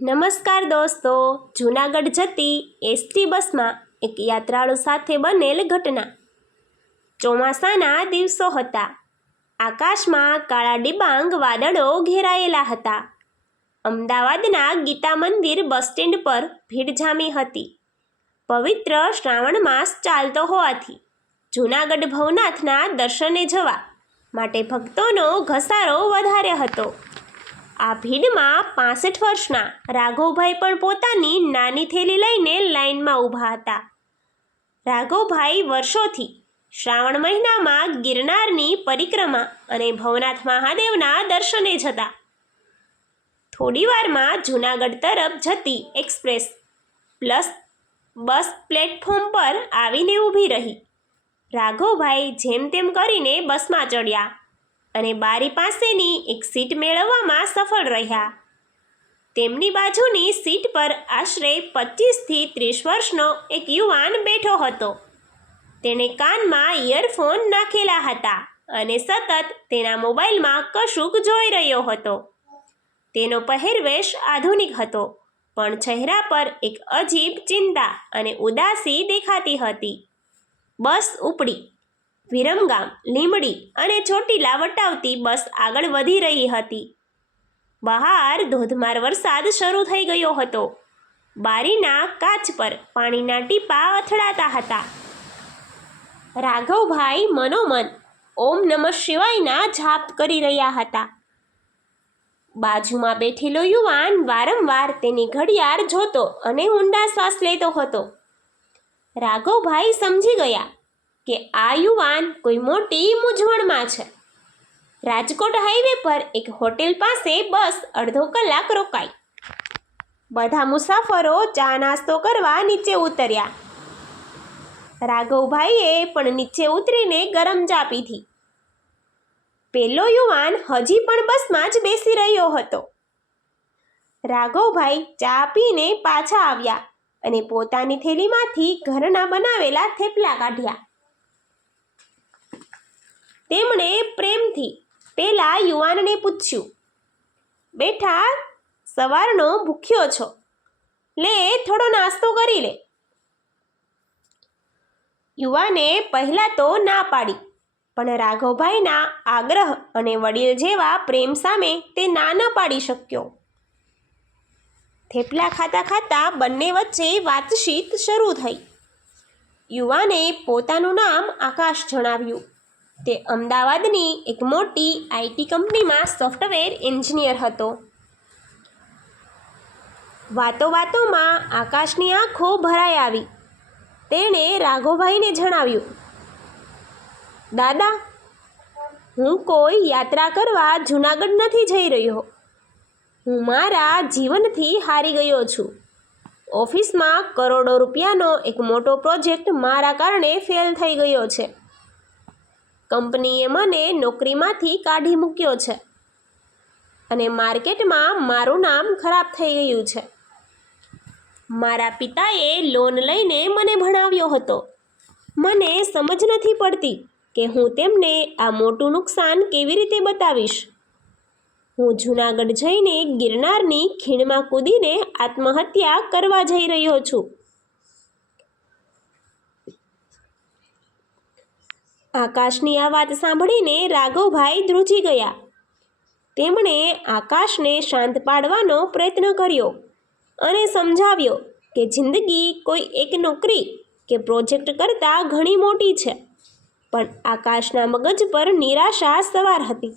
નમસ્કાર દોસ્તો, જૂનાગઢ જતી એસટી બસમાં એક યાત્રાળુ સાથે બનેલ ઘટના. ચોમાસાના દિવસો હતા. આકાશમાં કાળા ડિબાંગ વાદળો ઘેરાયેલા હતા. અમદાવાદના ગીતા મંદિર બસ સ્ટેન્ડ પર ભીડ જામી હતી. પવિત્ર શ્રાવણ માસ ચાલતો હોવાથી જૂનાગઢ ભવનાથના દર્શને જવા માટે ભક્તોનો ઘસારો વધારે હતો. આ ભીડમાં 65 વર્ષના રાઘવભાઈ પણ પોતાની નાની થેલી લઈને લાઇનમાં ઊભા હતા. રાઘવભાઈ વર્ષોથી શ્રાવણ મહિનામાં ગિરનારની પરિક્રમા અને ભવનાથ મહાદેવના દર્શને જતા. થોડીવારમાં જૂનાગઢ તરફ જતી એક્સપ્રેસ પ્લસ બસ પ્લેટફોર્મ પર આવીને ઊભી રહી. રાઘવભાઈ જેમ તેમ કરીને બસમાં ચડ્યા અને બારી પાસેની એક સીટ મેળવવામાં સફળ રહ્યા. તેમની બાજુની સીટ પર આશરે 25થી 30 વર્ષનો એક યુવાન બેઠો હતો. તેણે કાનમાં ઇયરફોન નાખેલા હતા અને સતત તેના મોબાઈલમાં કશુંક જોઈ રહ્યો હતો. તેનો પહેરવેશ આધુનિક હતો, પણ ચહેરા પર એક અજીબ ચિંતા અને ઉદાસી દેખાતી હતી. બસ ઉપડી વિરમગામ, લીંબડી અને ચોટીલા વટાવતી બસ આગળ વધી રહી હતી. બહાર ધોધમાર વરસાદ શરૂ થઈ ગયો હતો. બારીના કાચ પર પાણીના ટીપાં અથડાતા હતા. રાઘવભાઈ મનોમન ઓમ નમઃ શિવાયના જાપ કરી રહ્યા હતા. બાજુમાં બેઠેલો યુવાન વારંવાર તેની ઘડિયાળ જોતો અને ઊંડા શ્વાસ લેતો હતો. રાઘવભાઈ સમજી ગયા કે આ યુવાન કોઈ મોટી મૂંઝવણમાં છે. રાજકોટ હાઈવે પર એક હોટેલ પાસે બસ અડધો કલાક રોકાઈ. બધા મુસાફરો ચા નાસ્તો કરવા નીચે ઉતર્યા. રાઘવભાઈએ પણ નીચે ઉતરીને ગરમ ચા પીધી. પેલો યુવાન હજી પણ બસમાં જ બેસી રહ્યો હતો. રાઘવભાઈ ચા પીને પાછા આવ્યા અને પોતાની થેલીમાંથી ઘરના બનાવેલા થેપલા કાઢ્યા. તેમણે પ્રેમથી પેલા યુવાનને પૂછ્યું, બેઠા, સવારનો ભૂખ્યો છો, લે થોડો નાસ્તો કરી લે. યુવાને પહેલાં તો ના પાડી, પણ રાઘવભાઈના આગ્રહ અને વડીલ જેવા પ્રેમ સામે તે ના ન પાડી શક્યો. થેપલા ખાતા ખાતા બંને વચ્ચે વાતચીત શરૂ થઈ. યુવાને પોતાનું નામ આકાશ જણાવ્યું. તે અમદાવાદની એક મોટી આઈટી કંપનીમાં સોફ્ટવેર એન્જિનિયર હતો. વાતોમાં આકાશની આંખો ભરાઈ આવી. તેણે રાઘવભાઈને જણાવ્યું, દાદા, હું કોઈ યાત્રા કરવા જૂનાગઢ નથી જઈ રહ્યો. હું મારા જીવનથી હારી ગયો છું. ઓફિસમાં કરોડો રૂપિયાનો એક મોટો પ્રોજેક્ટ મારા કારણે ફેલ થઈ ગયો છે. કંપનીએ મને નોકરીમાંથી કાઢી મૂક્યો છે અને માર્કેટમાં મારું નામ ખરાબ થઈ ગયું છે. મારા પિતાએ લોન લઈને મને ભણાવ્યો હતો. મને સમજ નથી પડતી કે હું તેમને આ મોટું નુકસાન કેવી રીતે બતાવીશ. હું જૂનાગઢ જઈને ગિરનારની ખીણમાં કૂદીને આત્મહત્યા કરવા જઈ રહ્યો છું. આકાશની આ વાત સાંભળીને રાઘવભાઈ ધ્રુજી ગયા. તેમણે આકાશને શાંત પાડવાનો પ્રયત્ન કર્યો અને સમજાવ્યો કે જિંદગી કોઈ એક નોકરી કે પ્રોજેક્ટ કરતાં ઘણી મોટી છે. પણ આકાશના મગજ પર નિરાશા સવાર હતી.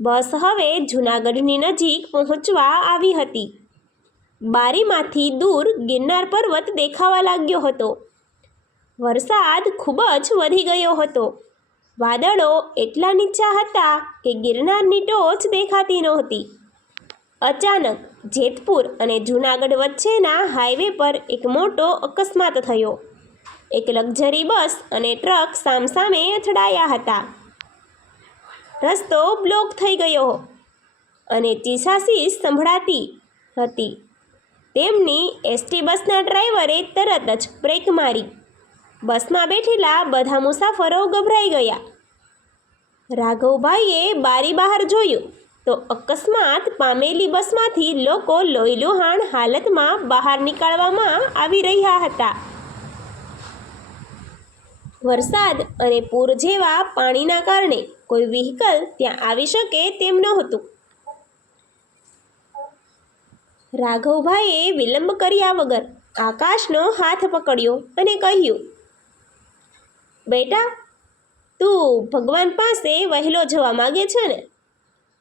બસ હવે જૂનાગઢની નજીક પહોંચવા આવી હતી. બારીમાંથી દૂર ગિરનાર પર્વત દેખાવા લાગ્યો હતો. વરસાદ ખૂબ જ વધી ગયો હતો. વાદળો એટલા નીચા હતા કે ગિરનારની ટોચ દેખાતી નહોતી. અચાનક જેતપુર અને જૂનાગઢ વચ્ચેના હાઈવે પર એક મોટો અકસ્માત થયો. એક લક્ઝરી બસ અને ટ્રક સામસામે અથડાયા હતા. રસ્તો બ્લોક થઈ ગયો અને ચીસાચીસ સંભળાતી હતી. તેમની એસટી બસના ડ્રાઈવરે તરત જ બ્રેક મારી. બસમાં બેઠેલા બધા મુસાફરો ગભરાઈ ગયા. રાઘવભાઈએ બારી બહાર જોયું તો અકસ્માત પામેલી બસમાંથી લોકો લોહીલુહાણ હાલતમાં બહાર નીકાળવામાં આવી રહ્યા હતા. વરસાદ અને પૂર જેવા પાણીના કારણે કોઈ વ્હીકલ ત્યાં આવી શકે તેમ નહોતું. રાઘવભાઈએ વિલંબ કર્યા વગર આકાશનો હાથ પકડ્યો અને કહ્યું, બેટા, તું ભગવાન પાસે વહેલો જવા માગે છે ને?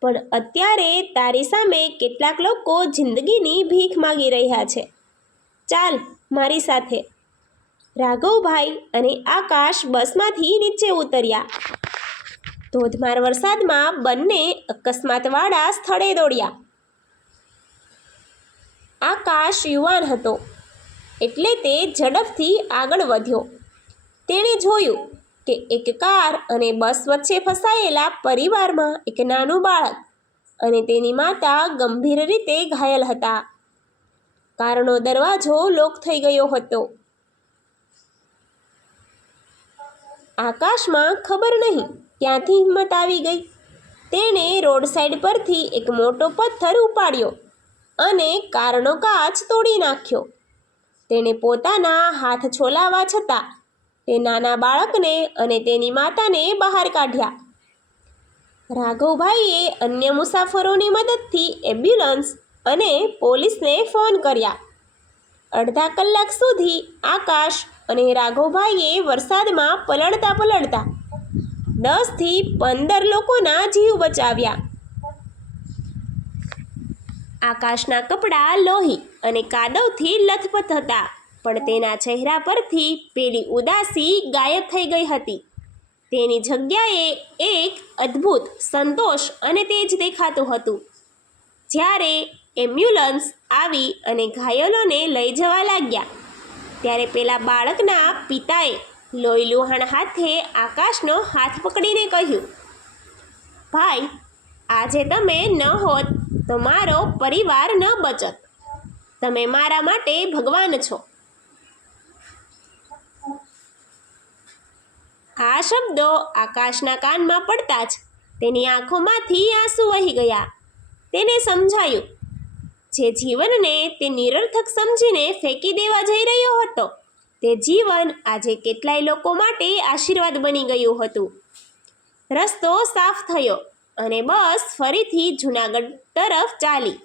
પણ અત્યારે તારી સામે કેટલાક લોકો જિંદગીની ભીખ માગી રહ્યા છે. ચાલ મારી સાથે. રાઘવભાઈ અને આકાશ બસમાંથી નીચે ઉતર્યા. ધોધમાર વરસાદમાં બંને અકસ્માતવાળા સ્થળે દોડ્યા. આકાશ યુવાન હતો એટલે તે ઝડપથી આગળ વધ્યો. તેણે જોયું કે એક કાર અને બસ વચ્ચે ફસાયેલા પરિવારમાં એક નાનું બાળક અને તેની માતા ગંભીર રીતે ઘાયલ હતા. કારનો દરવાજો લોક થઈ ગયો હતો. આકાશમાં ખબર નહીં ક્યાંથી હિંમત આવી ગઈ. તેણે રોડ સાઈડ પરથી એક મોટો પથ્થર ઉપાડ્યો અને કારનો કાચ તોડી નાખ્યો. તેણે પોતાના હાથ છોલાવા છતાં તે નાના બાળકને અને તેની માતાને બહાર કાઢ્યા. રાઘવભાઈએ અન્ય મુસાફરોની મદદથી એમ્બ્યુલન્સ અને પોલીસને ફોન કર્યા. અડધા કલાક સુધી આકાશ અને રાઘવભાઈએ વરસાદમાં પલળતા 10 થી 15 લોકોના જીવ બચાવ્યા. આકાશના કપડાં લોહી અને કાદવથી લથપથ હતા, પણ તેના ચહેરા પરથી પેલી ઉદાસી ગાયબ થઈ ગઈ હતી. તેની જગ્યાએ એક અદ્ભુત સંતોષ અને તેજ દેખાતું હતું. જ્યારે એમ્બ્યુલન્સ આવી અને ઘાયલોને લઈ જવા લાગ્યા ત્યારે પેલા બાળકના પિતાએ લોહીલુહાણ હાથે આકાશનો હાથ પકડીને કહ્યું, ભાઈ, આજે તમે ન હોત તો મારો પરિવાર ન બચત. તમે મારા માટે ભગવાન છો. આ શબ્દો આકાશના કાનમાં પડતા જ તેની આંખોમાંથી આંસુ વહી ગયા. તેને સમજાયું, જે જીવનને તે નિરર્થક સમજીને ફેંકી દેવા જઈ રહ્યો હતો, તે જીવન આજે કેટલાય લોકો માટે આશીર્વાદ બની ગયું હતું. રસ્તો સાફ થયો અને બસ ફરીથી જૂનાગઢ તરફ ચાલી.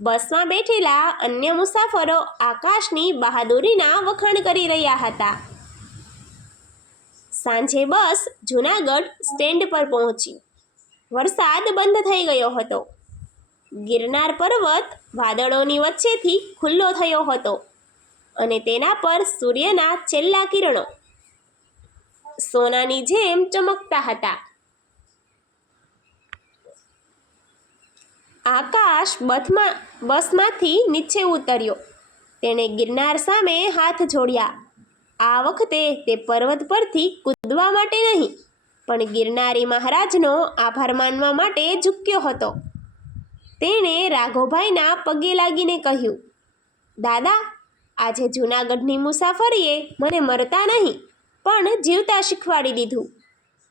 બસમાં બેઠેલા અન્ય મુસાફરો આકાશની બહાદુરીના વખાણ કરી રહ્યા હતા. સાંજે બસ જૂનાગઢ સ્ટેન્ડ પર પહોંચી. વરસાદ બંધ થઈ ગયો હતો. ગિરનાર પર્વત વાદળોની વચ્ચેથી ખુલ્લો થયો હતો અને તેના પર સૂર્યના છેલ્લા કિરણો સોનાની જેમ ચમકતા હતા. આકાશ બસમાંથી નીચે ઉતર્યો. તેણે ગિરનાર સામે હાથ જોડ્યા. આ વખતે તે પર્વત પરથી કૂદવા માટે નહીં, પણ ગિરનારી મહારાજનો આભાર માનવા માટે ઝૂક્યો હતો. તેણે રાઘવભાઈના પગે લાગીને કહ્યું, દાદા, આજે જૂનાગઢની મુસાફરીએ મને મરતા નહીં પણ જીવતા શીખવાડી દીધું.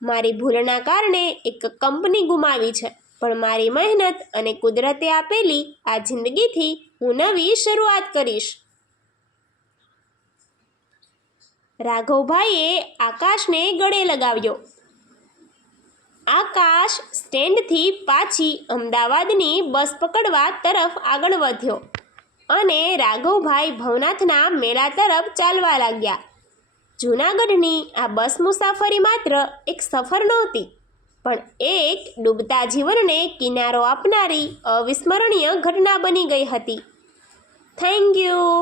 મારી ભૂલના કારણે એક કંપની ગુમાવી છે, પણ મારી મહેનત અને કુદરતે આપેલી આ જિંદગીથી હું નવી શરૂઆત કરીશ. રાઘવભાઈએ આકાશને ગળે લગાવ્યો. આકાશ સ્ટેન્ડથી પાછી અમદાવાદની બસ પકડવા તરફ આગળ વધ્યો અને રાઘવભાઈ ભવનાથના મેળા તરફ ચાલવા લાગ્યા. જૂનાગઢની આ બસ મુસાફરી માત્ર એક સફર નહોતી, પણ એક ડૂબતા જીવનને કિનારો આપનારી અવિસ્મરણીય ઘટના બની ગઈ હતી. Thank you.